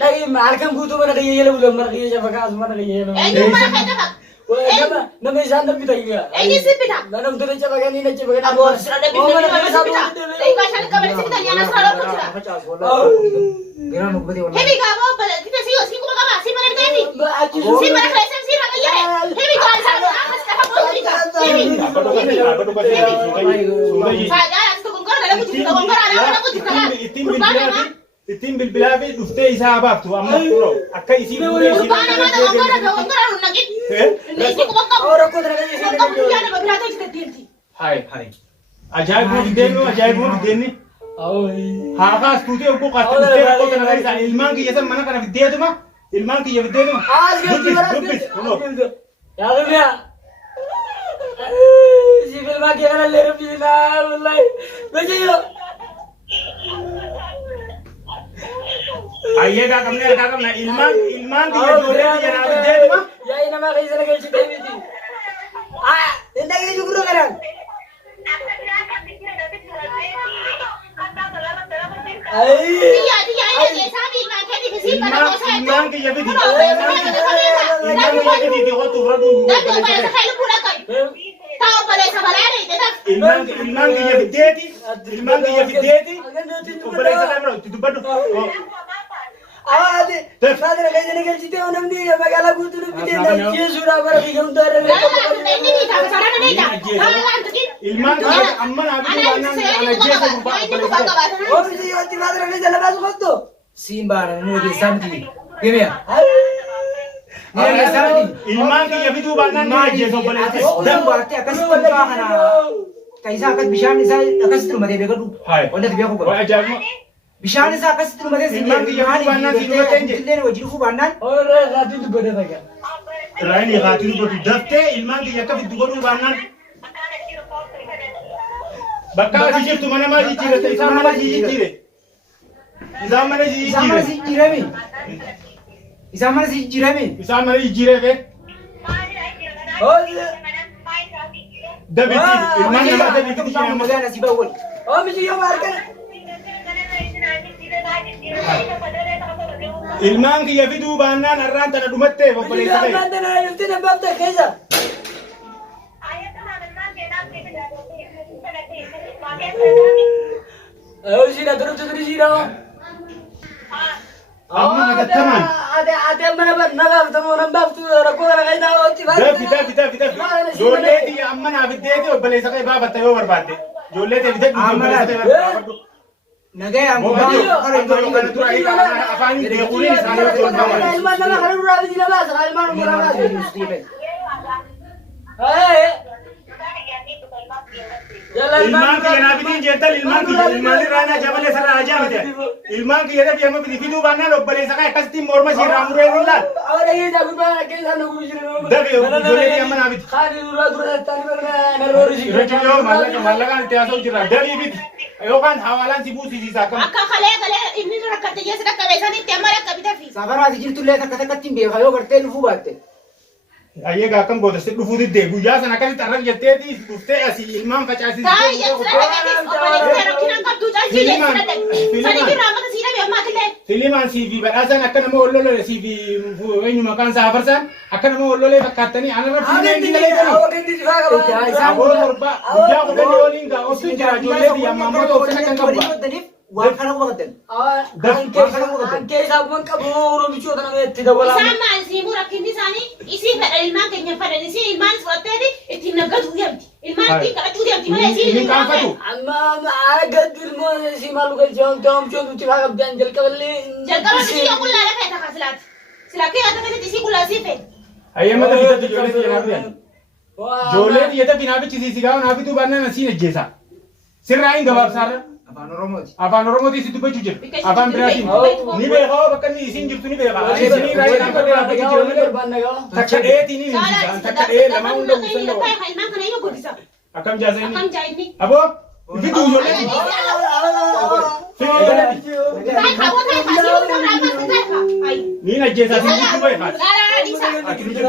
lagi malkan gutu mana kayak yelo belum mana kayak siapa kas mana kayak yelo. Eenyummaa kee dafa. Nama isaan darbita iya. Eenyu si bita. Nanam tuh siapa kan ini siapa kan. Aboo sira darbita ni nama si bita. Eenyu shan kabari si bita yana sira ko jira. Gira nubbati wala. Hebi gabo kita si kuma kama si mana bita ni. Si mana kaya si raga ya. Hebi ko alsa akas ka mo ni ka. Hebi. Saya as to gongora dala ko jita gongora dala ko jita. Itim bilbilafi dufte isa ababtu amma turo akka isi bude isi Bana mana gongora nagit. Ni si kuma kama. Orang kau terkena isi. Kamu dia ada berada di sini. hai ajaib bu denni haga studio ko qatu dufte ko tan gaisa ilman ki yasa mana kana vidde tuma ilman ki yvidde tuma Ya dunia. Si film lagi ada lere bila, wallahi. Begitu. ayyega kamne ilman ki yvidde yana vidde tuma Ya ini nama kayak sana kayak cerita ini. Ini kayak juga kan? Dia ini sabi makan di sini pada kosa itu. ilman ki yvidde di ko tu radu Dan tu pada sekali pula kan. Tahu pada sebalai itu dah. ilman ki yvidde ubale salamro tu badu Ada. Father kayak sana kayak cerita orang ni. Bagaimana aku tu kita dia sudah berfikir untuk ada. Ini ni tak salah ni dah. Kalau tu kita. ilman ki amma na bidu banan ana jesa bu Oh mesti yo ti father kayak jalan masuk tu. Simba no de samti. Gimana? Ni de samti. ilman ki yvidde banan ana jesa ubale Dan berarti akan setempat kana. Kaisa akan bishan ni saya akan setempat dia begitu. hai Onda dia ko. wa ajab Bishan ni saya akan setempat dia sini. Ilman ki yabu banan sini betenje. Ini wajib ku banan. Orang ratu tu benda tak? raini khatiru ko dafte ilman ki yakka viddu godu banan bakka jijir tu mana ma jijire te isa mana jijire Sama si Jiremi. Sama si Jiremi. isa mana jijire be Oh dabiti ilman ki ma dabiti Kita mau magana si Bawol. oh mesti yo markan. ilman ki yvidde banan arran tana dumatte Mesti obale yo sakai markan na yung tinabab tak kaya. Oh sila terus sila. amma nagattaman Ada mana ber nagaf temu nambaf tu rakko rakai dah oti dafi jolleti amma na vidde obale sakai baba tayo barbade jolleti vidde obale sakai barbade Nagai ang mo bayo. kana tu ai afani de kurin sana to baba Ilman nama kalau rabi di labas, ilman murah. Hey. ilman ki yana bidin jetal ilman rana jabal sara aja mate ilman ki yana biyama bidi fidu banna lobbale saka kasti morma si ramure dillal Ahora ini dah berubah ke sana kujiru. dabe jolleti amma na bid Khali dura tani berna nalori sih. rejo mallaka tiaso jira dabi bid ayo kan hawalan sibu si sakam Akka kale ini rakatnya dia sedang kebiasaan itu amara kabita fi. Sabara dijir tu leta kata katim be hayo karte lufu batte. aye ga kan boda se dufu de guya sana kan tarak jette di dufte asi ilman facasi Sai ya sudah ada opalnya saya kira kan tu jadi ya sudah. Saya kira apa sih dia mak le. Filiman CV badasan akkana mo ollole CV wenyu makan safarsan akkana mo ollole fakkatani anara Ada fili di ngale sini. Awak ini juga kalau. Abor morba guya ko gani olinga osu jira jolleti amma mo to sana kan gabba Wan kana ko gaten. Angke sabun kabur bicu tanah itu dah bola. Sama sih murah kini sani isi pada ilman kenyang pada isi ilman suatu tadi itu naga tu yang ilman ti kalau tu yang mana isi ilman Amma agak dulu si malu kan jam tu tiba kab janjal kali. Jangan kalau isi yang kulah lah kata kasilat. Silaki atau kata isi kulah sih pe. aye mata kita jolleti yana biyan jolleti yeta binabi chisi sigaw na bitu banna nasine jesa sirrain gabab sar Afan Oromoti. afan oromo ti situ bachu jir afan birati ni be ho bakkan ni isin jirtu ni be ga ni rai na ko de bachu jir ne takka e ti ni takka e lama unda usan do Ilman kana iyo godisa. akam jasa ni Akam jahit ni. abo bitu jolleti Sai kamu sai kasih untuk ramah sai kah. Ay. ni na jesa si bitu be ha Lala Alisa.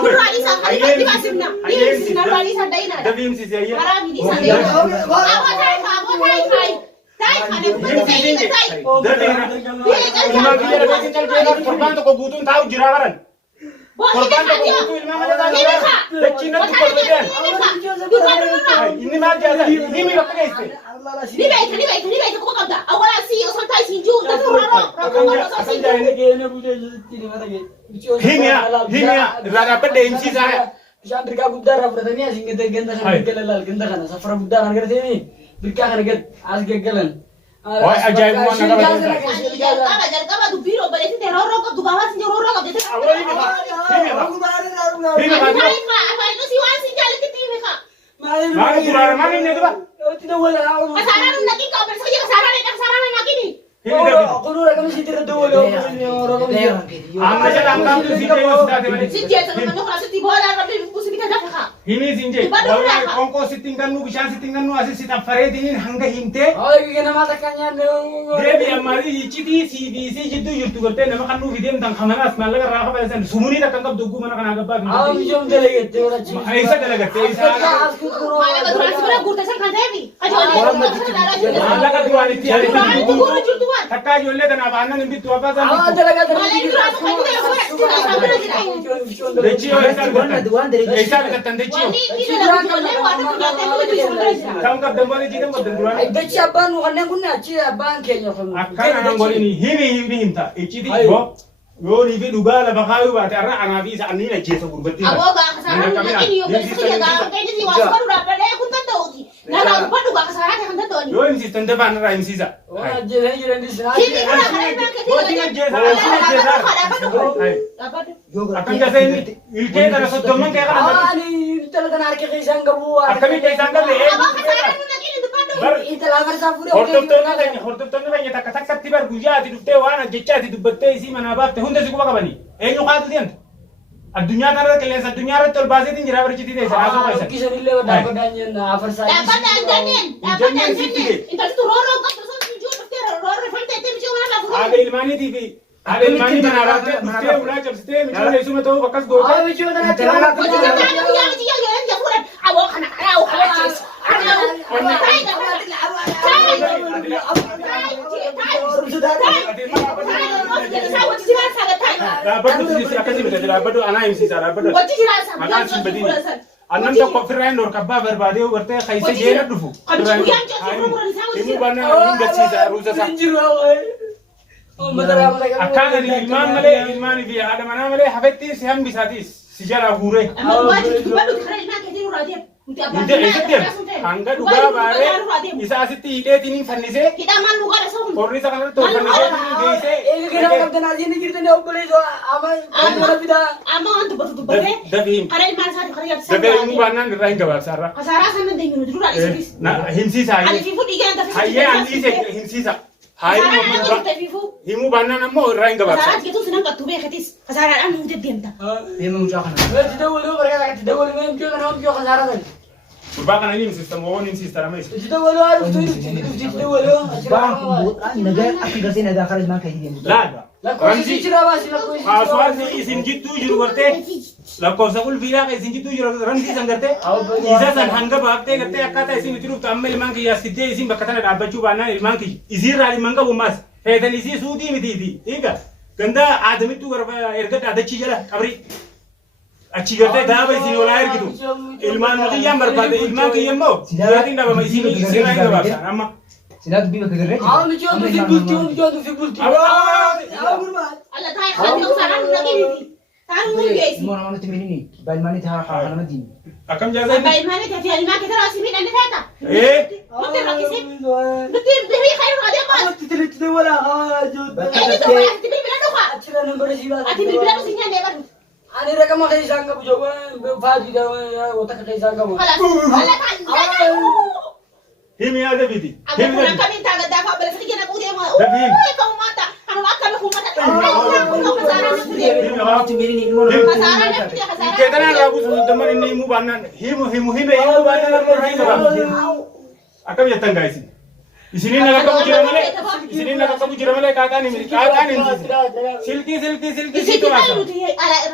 Guru Alisa kali kali basimna. Dia sinar Alisa dai nada. dabim si saya Marami di sana. Apa sai kai. ilmaan kiyya dhabeesin calqee torbaan tokko guutuun taa'u jira baran. Torbaan tokko guutuu ilmaan malee taa'u jira. Dachii natti kolfatan. Inni maal jaasa? Himi bakka geesse. Ni beekta kuma qabda. Awwaalaa si osoo taa'is hin jiru. Himiya irraa dhaabbadde himsiisaa. Bishaan birkaa guddaa irraa fudhatanii asiin ganda kana galan ganda kana safara guddaa kan agartee birkaa kana gad as gaggalan. Waay ajaa'ibummaa na qabatee. Jalqaba dubbii roobaleetti ta'e roorroo qabdu gaafas hin jiru roorroo qabdu. Maali duraara maali inni dura? Kasaaraan naqin qabu soo jira kasaaraan naqini. Kunuura kami sitti irra dawwale Amma jala ammaatu si ta'e yoo taate malee. Sinjee sana manni kura sitti booda rabbi buusi bita dafa kaa. Himi sinjee wallahi qonkoo sitti hin gannu bishaan sitti hin gannu asi si xaffareetiin hanga himtee. Ooyi nama takka nyaanne. Deebi ammaati iccitii CBC jidduu jirtu gootee nama kan nuuf deemtan kamanas maallaqa irraa qabaatan sumurii takka qabdu oguu mana kanaa gabbaa kan. Bishaan dalagatte walachi. Isa dalagatte isa. Maallaqa duraan sibira guurte san kan ta'eefi. Maallaqa duraan itti duraan itti guura jirtu waan. Takka ijoollee kanaaf aannan hin bittu abbaa isaa. Dachii yoo isaa bitattan dachii yoo. Kan qabdan boole jiidhan qabdan duraan. Dachii abbaan nu kanneen kun achi abbaan keenya kun. Akkana nan godhini himi himta icciti yoo ni fi dhugaa lafa kaayuu baate arra anaa fi isa anniin ajjeesa gurbattii. Aboo gaafa saaraan naqini yoo beeksisa gaafa keenyatti waa subaru dhaabbalee kun danda'uuti. Naraa gubbadhu gaafa saaraan kan danda'ani. Yoo himsiistan dafaan irraa himsiisa. Ajjeesanii jiran disnaa. Akkam jasa inni ilkee kana soddomman kee kana. Ani intala kana harka keessaan qabu. Akkamitti isaan galle hordoftoonni keenya takka takkatti bar guyyaa ati dhuftee waan ajjechaa ati dubbattee isii manaa baafte hunda si quba qabanii eenyu qaatu deemtu addunyaa kanarra qilleensa addunyaa irratti ol baaseetiin jira barchitii ta'e sanaa soo qaisan. Kisanillee dhaabbataan jenna afarsaa. Dhaabbataan jenneen intalli roorroo qabdu sun ijoo dhuftee roorroo faltee mijoo mana lafu. Haadha ilmaaniitii fi haadha ilmaanii manaa baaftee dhuftee ulaa cabsitee mijoo leessuma ta'uuf akkas gootee. Awoo kana awoo kana jees. Dhaabbadhu anaa himsiisa dhaabbadhu. Maqaan siin badini. Annan tokko ofirraa hin dhorkabbaa barbaadee bartee kaayisa jeena dhufu. Himuu baannaan hin gachiisa ruusa isaa. Akkaan ilmaan malee ilmaanii fi haadha manaa malee hafetti si hambisaatis si jalaa guuree. Hanga dhugaa baaree isa asitti hidheetiin fannisee qorri isa kanarratti ol fannisee geessee. Dafee himuu baannaan irraa hin gabaabsaarra. Himsiisa hayyee anniise himsiisa. Himuu baannaan ammoo irraa hin gabaabsa. Gurbaa kana ni himsiista moo ni himsiista nama isa. Haaswaasni isin jidduu jiru gartee lakkoofsa ulfiidhaa kan isin jidduu jiru ramsii san gartee isa san hanga baaftee gartee akkaataa isin itti dhuftu amma ilmaan kiyyaas fiddee isin bakka tana dhaabbachuu baannaan ilmaan kiyya isiirraa dhimman qabu maas heetan isii suutii mitiiti dhiiga gandaa aadamittuu erga dhaadachii jala qabrii. Achi gartee daaba isin olaa ergitu ilmaan kiyyaan barbaade ilmaan kiyya immoo siraatiin dhabama isin sirraa hin gabaabsan amma. Silaatu bifa kegerree. Semua orang itu minini, bayi mana itu hal hal nama dini. Akam jasa ini. Bayi mana tadi ilmu kita rasa min anda kata. Betul lagi sih. Betul demi khair ada apa? Itu bilang apa? Ati bilang sihnya lebar. Ani reka mau kayak sangka bujogo, fadi dah otak kayak sangka bu. Alah kan. Himi ada bidi. Aku nak kami tak ada apa beres lagi nak udah mau. Kau mata, anu akan aku mata. Orang itu minini, semua orang. Kita nak lagu teman ini imu banan, imu banan amor himu. Akam jatang guys. Di sini nak kamu jira male kakak ni silki situ masa.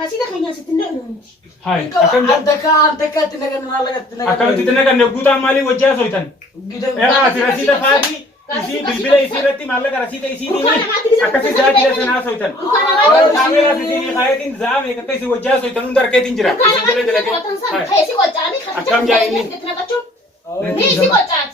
Rasida kayaknya setindak dulu. Hai. Akam anteka tinakan malah tinakan. Akam tinakan neguta mali wajah soitan. Ya rasida fadi Isi bilbila isi irratti maallaqa rasiita isiitiin akkasii zaa jira sanaa soitan. Kaameeraa isiin kaayetiin zaa meeqa isi wajjaa soitan hunda harkeetiin jira. Isin jala jalate. Isi qocaani kan Akkam jaa'inni. Ni isi qocaati.